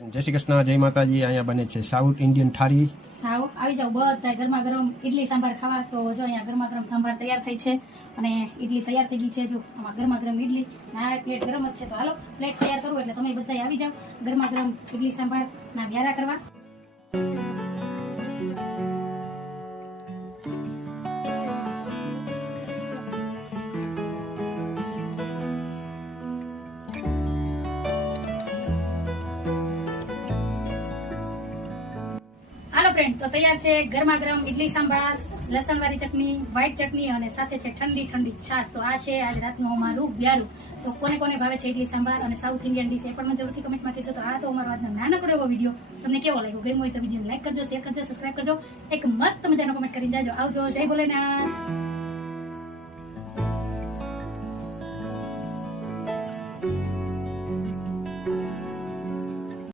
જય શ્રી કૃષ્ણ, જય માતાજી। અહીંયા બને છે સાઉથ ઇન્ડિયન થાળી। આવો આવી જાવ બધા ગરમા ગરમ ઇડલી સાંભાર ખાવા। તો જો અહીંયા ગરમા ગરમ સાંભાર તૈયાર થઈ છે અને ઇડલી તૈયાર થઈ ગઈ છે। જો આમાં ગરમા ગરમ ઇડલી ના પ્લેટ ગરમ જ છે, તો હાલો પ્લેટ તૈયાર કરું એટલે તમે બધા આવી જાવ ગરમા ગરમ ઇડલી સાંભાર ના વ્યારા કરવા। હાલો ફ્રેન્ડ, તો તૈયાર છે ગરમા ગરમ ઇડલી સાંભાર, લસણ વાળી ચટણી, વ્હાઈટ ચટણી અને સાથે છે ઠંડી ઠંડી છાશ। તો આ છે આજ રાતનું અમારું વ્યારું। તો કોને કોને ભાવે છે ઇડલી સાંભાર અને સાઉથ ઇન્ડિયન ડિશ એ પણ મને જરૂરથી કમેન્ટમાં કહેજો। તો આ તો અમારો આજનો નાનકડો એવો વિડીયો તમને કેવો લાગ્યો? ગમ્યો હોય તો વિડીયોને લાઈક કરજો, શેર કરજો, સબસ્ક્રાઈબ કરજો, એક મસ્ત મજાનો કમેન્ટ કરીને જાજો। આવજો, જય ભોલેનાથ।